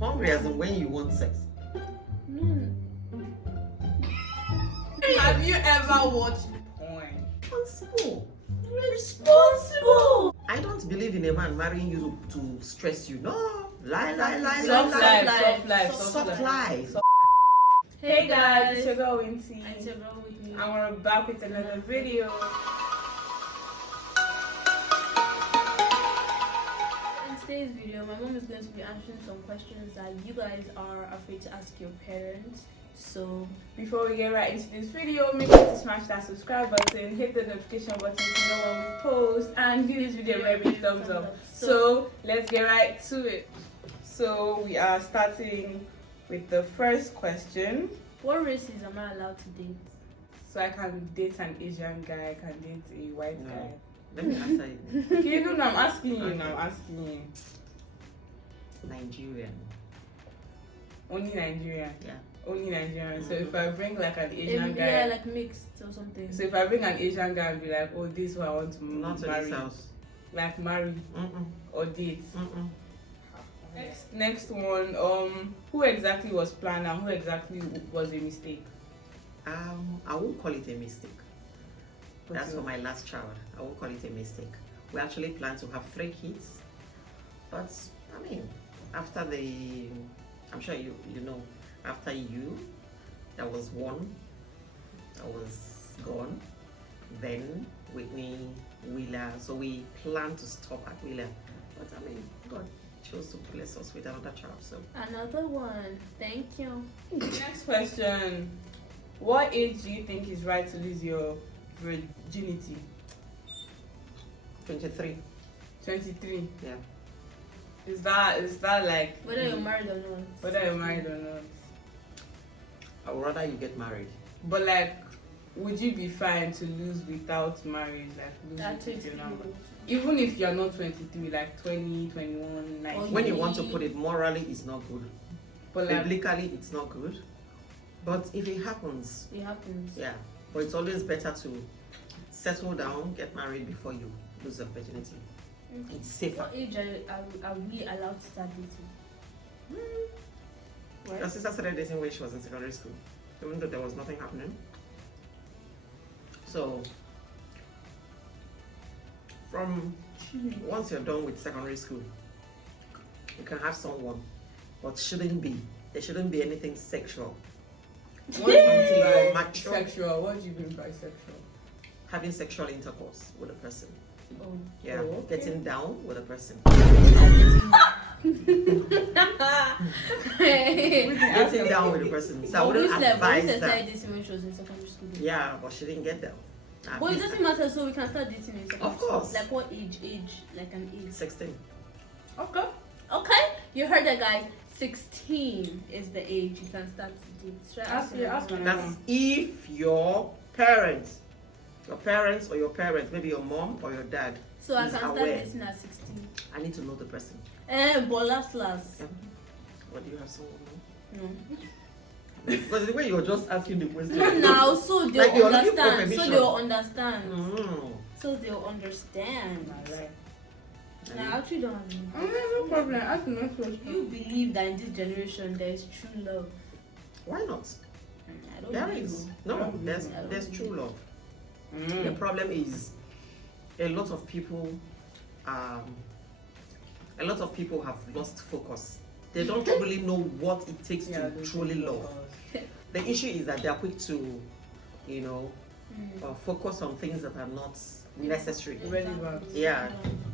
Hungry as in when you want sex. No. Have you ever watched porn? Responsible. Responsible. I don't believe in a man marrying you to stress you. No. Lie. Soft life. Soft life. Hey guys, it's your girl Wincy. And to roll with me. And we're back with another video. In today's video, my mom is going to be answering some questions that you guys are afraid to ask your parents. So Before we get right into this video, make sure to smash that subscribe button, hit the notification button to know when we post, and give this video a very big thumbs up. So let's get right to it. So we are starting with the first question. what races am I allowed to date? So I can date an Asian guy, I can date a white No. guy. Let me answer it. Okay, no, I'm asking you. Okay. Now I'm asking you. Nigerian. Only Nigerian. Yeah. Only Nigerian. So if I bring like an Asian guy, Yeah, like mixed or something. so if I bring an Asian guy and be like, oh, this is who I want to Not to marry, this house. like marry Mm-mm. or date. Mm-mm. Next one. Who exactly was planned and who exactly was a mistake? I won't call it a mistake. That's Okay. for my last child. I won't call it a mistake. We actually plan to have 3 kids, but I mean, after I'm sure you know, after you, there was one that was gone. Then Whitney, Wheeler. So we plan to stop at Wheeler, but I mean, God chose to bless us with another child. So Another one. Thank you. Next question. What age do you think is right to lose your virginity? 23. 23. Yeah. Is that like Whether you're married or not. whether you're married or not? I would rather you get married. But like, would you be fine to lose without marriage? Like lose That's it with it. your number? Even if you're not 23, like 20, 21, 19. When you want to put it morally, it's not good. But like, Biblically, it's not good. But if it happens, It happens. yeah. But it's always better to settle down, get married before you lose your virginity. It's safer. What age are we allowed to start dating? Your sister started dating when she was in secondary school, even though there was nothing happening. So, from once you're done with secondary school, you can have someone, but there shouldn't be anything sexual. Until you're mature, sexual. What do you mean by sexual? having sexual intercourse with a person. Oh. Yeah, Oh, okay. getting down with a person. Getting down with a person. So I wouldn't advise that. started dating when she was in secondary school. Yeah, but she didn't get down. But it doesn't matter, so we can start dating in secondary Of course. school. Like what age? Like an age. 16. Okay. Okay, you heard that, guy. 16 is the age you can start to date. Should I Ask you? my That's mom. if your parents or your parents, maybe your mom or your dad, So I is can start aware. dating at 16. I need to know the person. But last. What do you have someone know? No. Because the way you're just asking the question. Now, so they'll Like you're looking for understand. So permission. they'll understand. Mm. So they'll understand. Like, Now, I actually don't have any. no problem. Ask me next question. You believe that in this generation there is true love? Why not? I don't There believe is. you. No, there's I don't there's believe. true love. The problem is a lot of people have lost focus. They don't really know what it takes to truly love. The issue is that they are quick to, focus on things that are not necessary. Irrelevant. Yeah,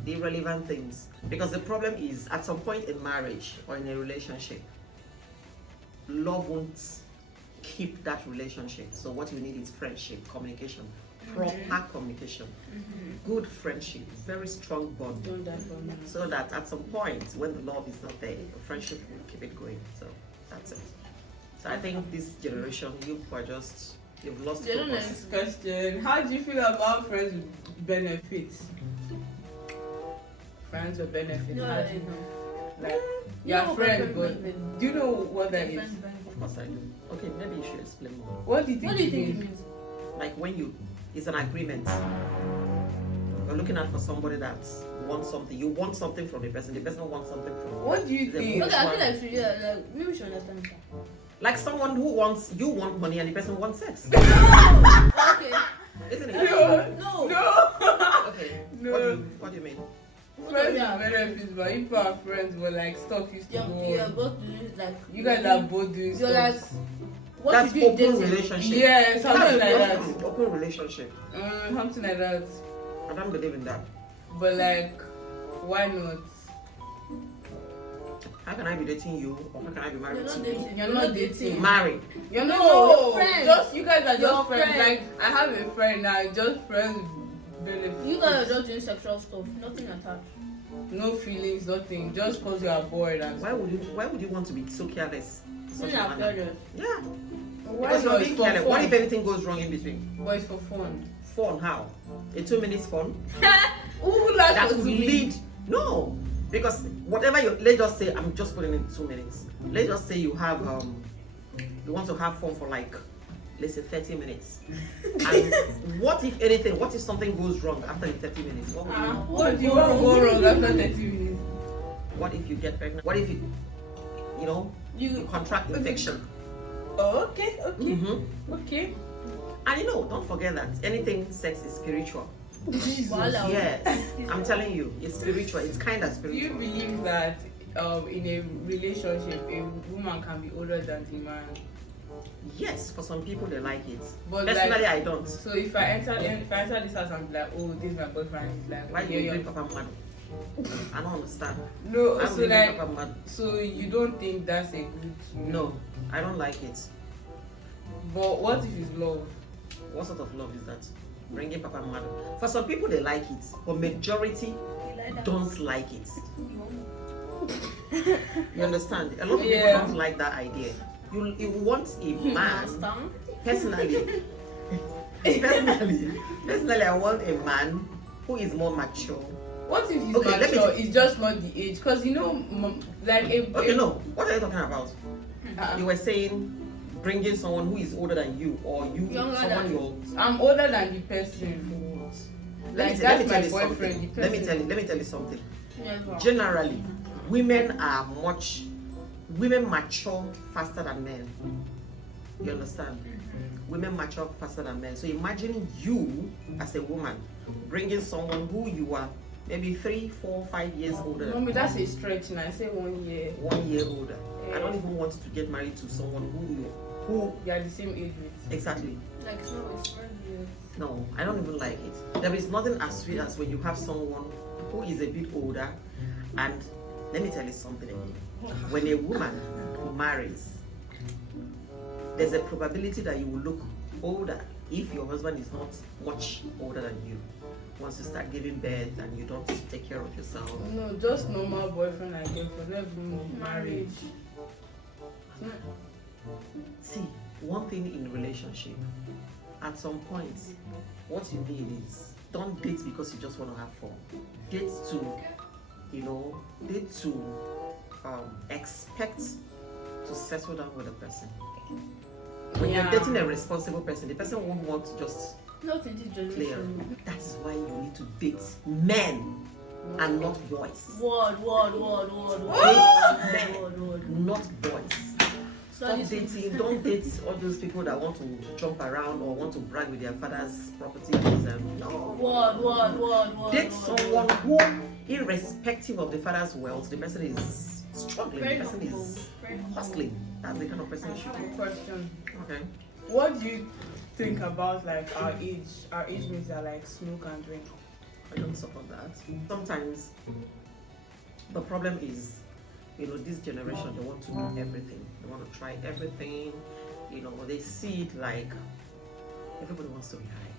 the irrelevant things. Because the problem is, at some point in marriage or in a relationship, love won't keep that relationship. So what you need is friendship, communication, proper communication, good friendship, very strong bond. Don't die for me. So that at some point, when the love is not there, the friendship will keep it going. So that's it. So I think this generation, you've lost focus. Next question. How do you feel about friends with benefits? Friends with benefits. No, How I do you don't know? know. Like, you're No, friends, boyfriend, but do you know what that is? Of course I do. Okay, maybe you should explain more. What do you think? What do you it think it means? means? Like when it's an agreement. You're looking out for somebody that wants something. You want something from the person wants something from you. What do you think? Okay, I feel like maybe we should understand that. Like someone who wants, you want money and the person wants sex. Okay. Isn't it? No. Okay. No. What do you mean? Friends are benefits, but if our friends were like stuff used to go You're on. both doing like. You guys are both doing You're stuff. like. What That's you do in open dating? relationship. Yeah, something like that. Open relationship. Something like that. I don't believe in that. But like, why not? How can I be dating you or how can I be married You're to not you? dating. You're not dating. Married. You're not. No, No, friends. just you guys are Your just friends. friends. Like I have a friend now, just friends with benefits. You guys are just doing sexual stuff, nothing attached. No feelings, nothing. Just cause you are bored and. Why would you want to be so careless? Such You're a not manner? careless. Yeah. Why Because you're not? being It's for careless. What if fun. anything goes wrong in between? But it's for fun. Fun, how? A 2 minutes fun? Who likes That to could lead? lead. No. Because whatever let's just say, I'm just putting in 2 minutes. Let's just say you have, you want to have fun for like, let's say 30 minutes. And what if anything, what if something goes wrong after the 30 minutes? What would you do? What do you want to go wrong after 30 minutes? What if you get pregnant? What if you you contract infection? Oh, okay. Mm-hmm. Okay. And don't forget that anything sex is spiritual. Voila. Yes, I'm telling you, it's spiritual. It's kind of Do you spiritual. believe that in a relationship, a woman can be older than the man? Yes, for some people they like it. But Personally, like, I don't. so if I enter this house and be like, oh, this is my boyfriend, it's like, Why yeah, you yeah. bring Papa mad? I don't understand. No, Why so would you bring like, Papa mad? so you don't think that's a good? No, I don't like it. But what if it's love? What sort of love is that? Bringing Papa mad. For some people they like it, but majority don't like it. You understand? A lot of people Yeah. don't like that idea. You want a man. Personally, personally, I want a man who is more mature. What if he's Okay, let me mature? It's just not the age, because like Okay, no. What are you talking about? Uh, You were saying bringing someone who is older than you, or you Younger someone than- you're. I'm older than the person. Like, that's my boyfriend, the Let me person. tell you something. Never. Generally, women mature faster than men. You understand? Women mature faster than men. So imagine you as a woman bringing someone who you are maybe 3, 4, 5 years older than Mommy, that's a stretch, and I say 1 year. 1 year older. I Yeah. don't even want to get married to someone who They are the same age with. exactly. Like it's not it's friends. No, I don't even like it. There is nothing as sweet as when you have someone who is a bit older. And let me tell you something again. When a woman marries, there's a probability that you will look older if your husband is not much older than you. Once you start giving birth and you don't take care of yourself. No, just normal boyfriend and girlfriend, not even marriage. See, one thing in relationship, at some point, what you need is don't date because you just want to have fun. Date to expect to settle down with a person. When Yeah. you're dating a responsible person, the person won't want to just Not in this play. generation. That is why you need to date men and not boys. Word. Not boys. Stop dating. Don't date all those people that want to jump around or want to brag with their father's properties. No. Word. Date someone who, irrespective of the father's wealth, the person is struggling. Very The person humble. is Very humble. hustling. That's the kind of person you should be. Question. Okay. What do you think about like our age? Our age mates are like smoke and drink. I don't support that. Sometimes the problem is, this generation, they want to do everything. They want to try everything. They see it like everybody wants to be high.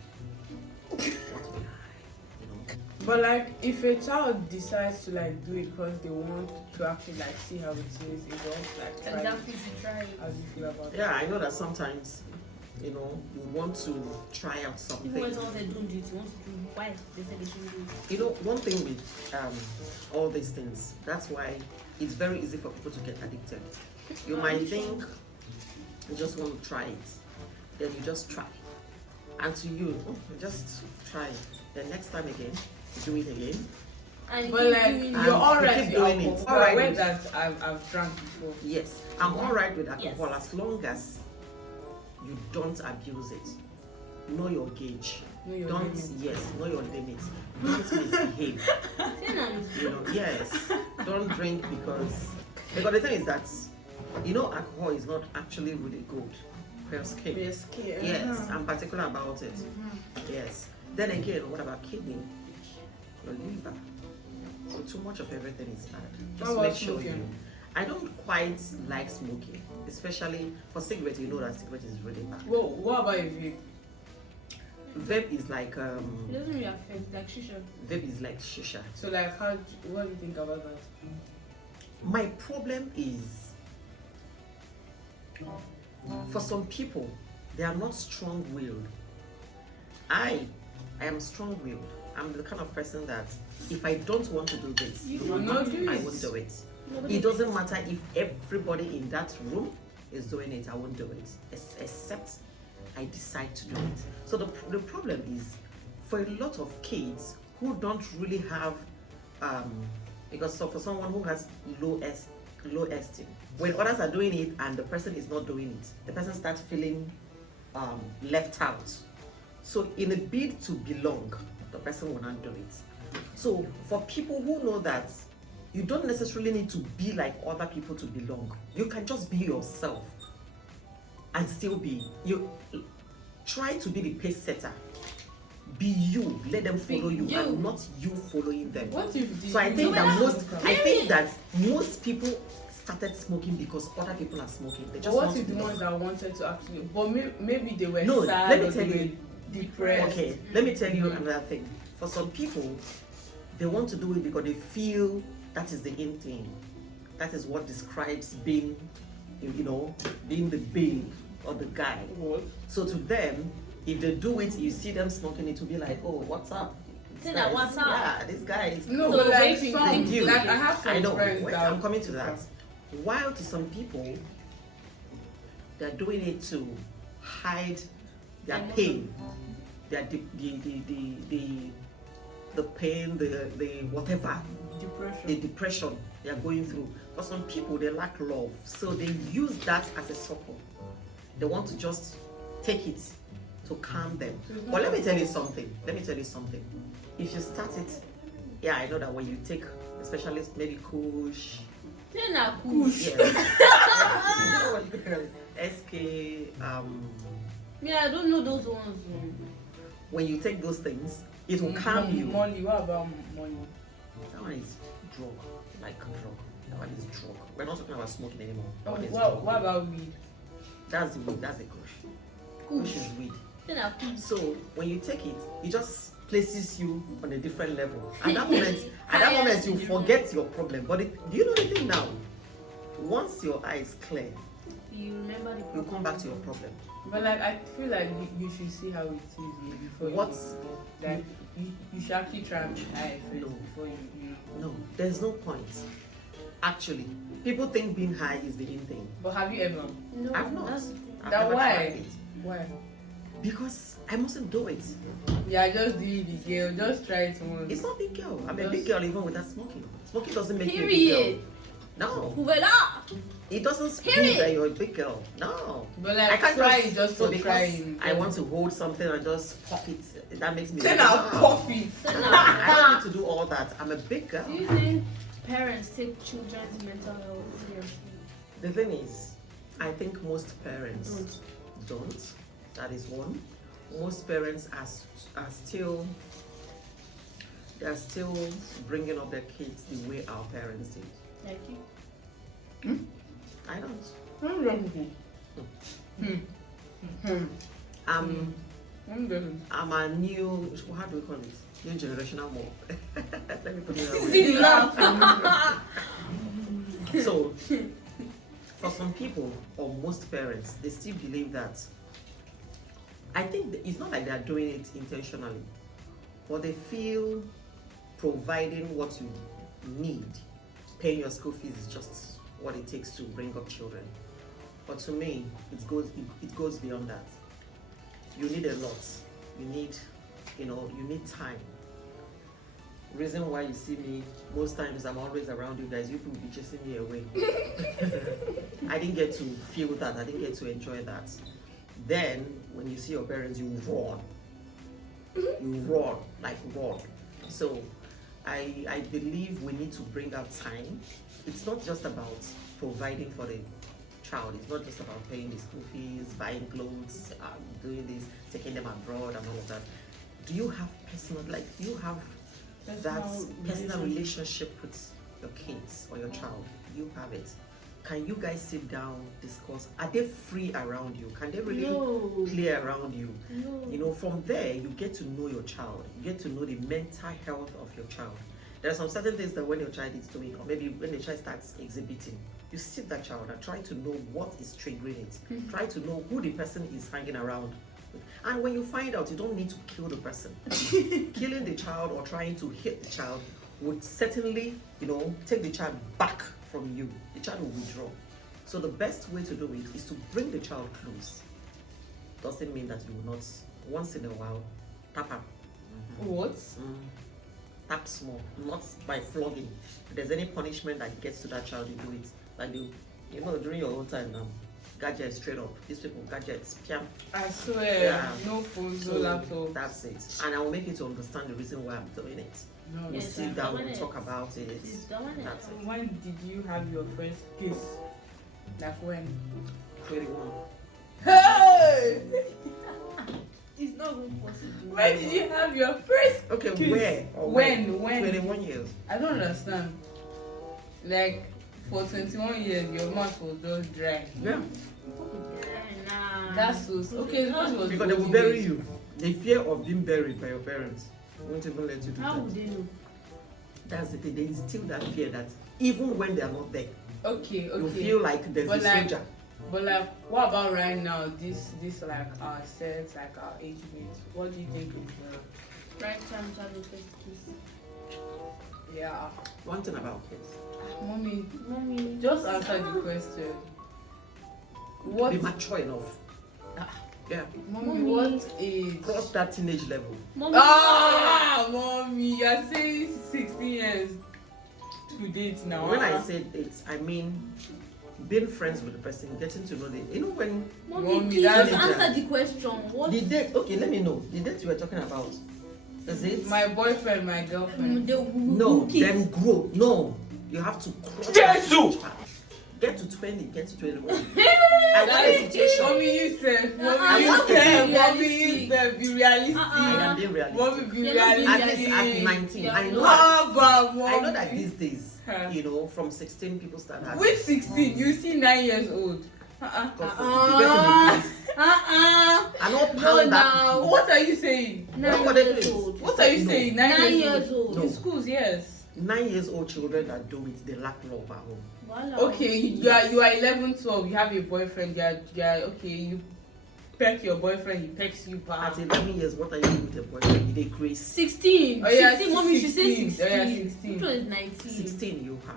Want to be high. But like, if a child decides to like do it because they want to actually like see how it is, it just like try it. Exactly to try it. How do you feel about Yeah, I know that sometimes, you want to try out something. Even when someone said don't do it, you want to do it. Why? They said they shouldn't do it. One thing with all these things, that's why it's very easy for people to get addicted. You might think you just want to try it, then you just try. And to you just try. The next time again, do it again. And But like doing you're And alright keep with doing alcohol. it. You're Alright aware with- that I've drank before. Yes, I'm alright with alcohol Yes. as long as you don't abuse it. Know your gauge. Know your Don't limits. yes, know your limits. Don't misbehave. You know, yes. Don't drink because the thing is that alcohol is not actually really good for your skin. Your skin. Yes, I'm particular about it. Yes. Then again, what about kidney? Your liver. So too much of everything is bad. How Just about make sure smoking? you. I don't quite like smoking, especially for cigarette. You know that cigarette is really bad. Well, what about a vape? Vape is like It doesn't really affect like shisha. vape is like shisha. So like, what do you think about that? My problem is for some people they are not strong-willed. I am strong-willed. I'm the kind of person that if I don't want to do this, You will not do I it. won't do it. Nobody It doesn't matter if everybody in that room is doing it, I won't do it, except I decide to do it. So the problem is for a lot of kids who don't really have, because for someone who has low esteem, when others are doing it and the person is not doing it, the person starts feeling left out. So in a bid to belong, the person will not do it. So for people who know that you don't necessarily need to be like other people to belong, you can just be yourself and still be you. Try to be the pace setter. Be you. Let them follow you, you. and not you following them. What if the So I think that Really? most people started smoking because other people are smoking. They But just what want if to the belong. ones that wanted to actually, but maybe they were No, sad let me or tell they you. were depressed. Okay, let me tell you another thing. For some people, they want to do it because they feel that is the in thing. That is what describes being, being the babe or the guy. What? So to them, if they do it, you see them smoking, it will be like, oh, what's up? This Say that, guy what's is- up? Yeah, this guy is. No, So but like vaping, some, thank you. like I have some I know. friends Wait, that I'm coming to that. While to some people, they're doing it to hide their pain, their the pain, the whatever, depression. the depression they are going through. For some people, they lack love, so they use that as a support. They want to just take it to calm them. But let me tell you something. If you start it, yeah, I know that when you take, especially maybe Kush, Say na kush. SK, Me, I don't know those ones. when you take those things, it will calm you. Money, what about money? That one is drug, like drug. That one is drug. We're not talking about smoking anymore. That Oh, one is what drug. about weed? That's the weed. That's the kush. Kush is weed. Say na kush. So when you take it, it just places you on a different level. At that moment, you forget your problem. But do you know the thing now? Once your eye is clear, You remember the you problem. come back to your problem. But like I feel like you should see how it is before What? you like you should actually try and be high first No. before you. No, there's no point. Actually, people think being high is the in thing. But have you ever? No, I've not. that's the thing. I've That never why? tried it. Why? Because I mustn't do it. Yeah, just do it, girl. Just try it once. It's not big girl. I'm a Just- big girl even without smoking. Smoking doesn't make you a big Period. girl. No, Voila. it doesn't prove Period. that you're a big girl. No. But I like can't try it just so for because trying. I want to hold something and just pop it. That makes me. Then No. I'll coffee. Say na I don't need to do all that. I'm a big girl. Do you think parents take children's mental health seriously? The thing is, I think most parents don't. That is one. Most parents are still. They are still bringing up their kids the way our parents did. Like you? I don't. I'm a new. How do we call it? New generational mom. Let me put it that way. See the laugh. So, for some people or most parents, they still believe that. I think it's not like they're doing it intentionally, but they feel providing what you need, paying your school fees is just what it takes to bring up children. But to me, it goes beyond that. You need a lot. You need time. reason why you see me most times I'm always around you guys. You people will be chasing me away. I didn't get to feel that. I didn't get to enjoy that. Then when you see your parents, you run. You run, like run. So I believe we need to bring out time. It's not just about providing for the child. It's not just about paying the school fees, buying clothes, doing this, taking them abroad and all of that. Do you have do you have that personal relationship with your kids or your child? Do you have it? Can you guys sit down, discuss? Are they free around you? Can they really play around you? No. You know, from there, you get to know your child. You get to know the mental health of your child. There are some certain things that when your child is doing, or maybe when the child starts exhibiting, you sit that child and try to know what is triggering it. Try to know who the person is hanging around with. And when you find out, you don't need to kill the person. Killing the child or trying to hit the child would certainly, take the child back from you. The child will withdraw. So the best way to do it is to bring the child close. Doesn't mean that you will not, once in a while, tap her. What? Tap small, not by flogging. If there's any punishment that gets to that child, you do it. Like during your own time now, gadgets straight up. These people, gadgets, piam. I swear, no phones, no laptop. That's it. And I will make you to understand the reason why I'm doing it. No, We'll sit down, we'll talk about it. That's it. When did you have your first kiss? Like when? 21. Hey! It's not even possible. When did you have your first Okay, kiss? where? Or When? 21 years. I don't understand. Like, for 21 years, your mouth was just dry. Yeah. Nah. That's so... Okay, that was Because they will bury you. The fear of being buried by your parents won't even let you do How that. would they know? That's the thing. There is still that fear that even when they are not there, Okay. you feel like there's But a like- soldier. But like, what about right now? This like our sex, like our age mates. What do you think is Right time to have a first kiss. yeah? One thing about kids. Mommy, just answer the question. What? Be mature enough. Yeah. Mommy, Mommy. what age? Cross that teenage level. Mommy. Mommy, you're saying 16 years to date now. When I say dates, I mean being friends with the person, getting to know them. You know when Mommy, please that's just it. answer the question. What? the date, okay, let me know. The date you were talking about. Is it? My boyfriend, my girlfriend. No, then grow. No. You have to cross that stage. Get to 20, get to 21. I got a situation. Mommy, you said. I Mommy, want you to said. be Mommy, you realistic. said. Be realistic. I am being realistic. Mommy, be You're not being At realistic. least at 19. I know How about mommy? I know that these days, Huh. from 16 people start having. Which 16? You see 9 years old. The person I not No, pound that. now. What are you saying? 9 years old. What are you No. saying? 9 years old. No. In schools, yes. 9 years old children that do it, they lack love at home. Voila. Okay, you are 11, 12. You have a boyfriend. You are okay. You peck your boyfriend. He pecks you back. At 11 years, what are you doing with your boyfriend? They crazy. 16. Oh, yeah, 16. Mommy, she says 16. 16. Oh, yeah, 16. Which one is 19? 16 you have.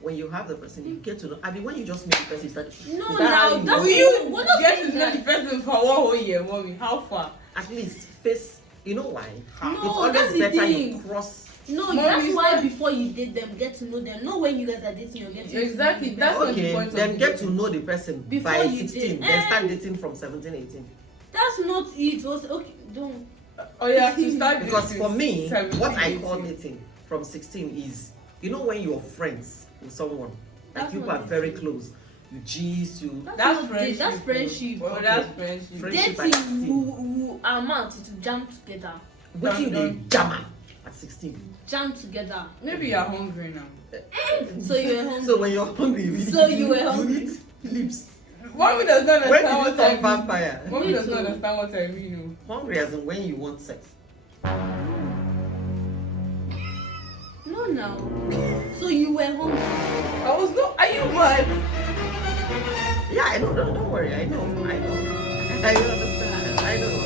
When you have the person, you get to know. I mean, when you just meet the person, you start. No, you now start- that's Will you we're not get saying to know the that. person for 1 whole year, mommy? How far? At least face. You know why? No, It's always that's the better you thing. cross. No, Mommy, that's it's why not- before you date them, get to know them. Not when you guys are dating, you're getting Exactly, to know that's them. what the Okay, point of then the get to dating. know the person Before by you 16. date. Then start dating from 17, 18. That's not it. Was okay. Don't. Oh yeah, to start Because dating, for me, 17, what I call 18. dating from 16 is, when you're friends with someone, like That's people not are very dating. close, you gist, you. That's That's not friendship. date, that's friendship. Oh, that's friendship. Friendship at Dating 16. who amount to jam together. Waiting the Done. jammer at 16. Jam together. Maybe you're hungry now. So you were hungry. So when you're hungry, you So eat, you were hungry. eat lips. Mommy does not When understand did you what I turn mean. vampire? Mommy Me does not too. understand what I mean. Hungry as in when you want sex. No, now. So you were hungry. I was not. Are you mad? Yeah, I know. Don't worry. I know. I understand. I know.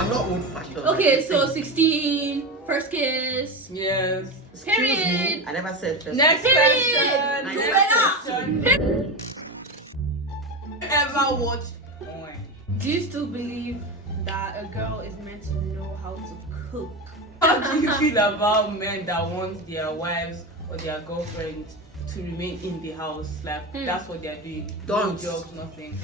I'm not old-fashioned. Okay, so 16, first kiss. Yes. Excuse me. Period. I never said first. Next kiss. question. I Next never question. Ever watched porn? Do you still believe that a girl is meant to know how to cook? How do you feel about men that want their wives or their girlfriends to remain in the house? Like that's what they're doing. Don't. No jobs, nothing.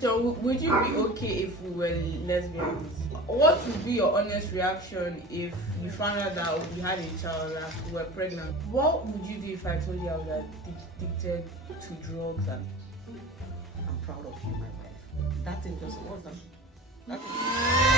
So would you be okay if we were lesbians? What would be your honest reaction if you found out that we had a child, like we were pregnant? What would you do if I told you I was addicted to drugs and I'm proud of you, my wife. That thing doesn't work. That thing